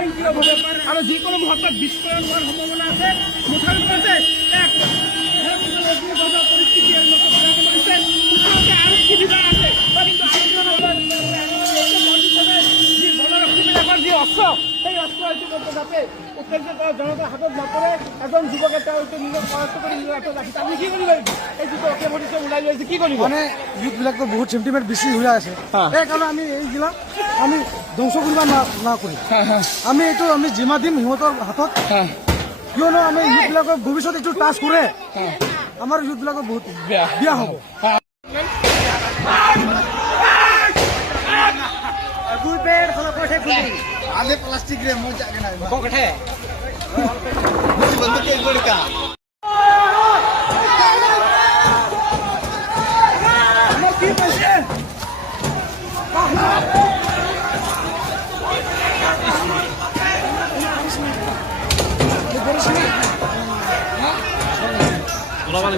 স্বয়ংক্ৰিয়ভাৱে আৰু যিকোনো মুহূৰ্তত বিস্ফোৰণ হোৱাৰ সম্ভাৱনা আছে। মুঠৰ ওপৰতে এক পৰিস্থিতি কৰিছে। ওচৰতে আৰক্ষী বিভাগ আছে, কিন্তু যি বনৰক্ষীবিলাকৰ যি অস্ত্ৰ, সেই অস্ত্ৰ হয়তো যাতে উত্তেজিত জনতাৰ হাতত নপৰে। এজন যুৱকে তেওঁ নিজৰ পৰাস্ত কৰি নিজৰ হাতত ৰাখিছে। আপুনি কি কৰিব লাগিব? এই যিটো অকেভৰিছে ওলাই লৈছে, কি কৰিব? মানে ইউথবিলাকতো বহুত চেণ্টিমেণ্ট বেছি হৈ আছে, সেইকাৰণে আমি এইবিলাক আমি ধ্বংস কৰিব নকৰিম। আমি এইটো আমি জিমা দিম সিহঁতৰ হাতত, কিয়নো আমি ইউথবিলাকৰ ভৱিষ্যত এইটো টাচ কৰে, আমাৰ ইউথবিলাকৰ বহুত বেয়া হ'ব। आधे प्लास्टिक रे मुझे आगे ना पकड़े मुझे बंद के बड़का मैं की पैसे बोला वाले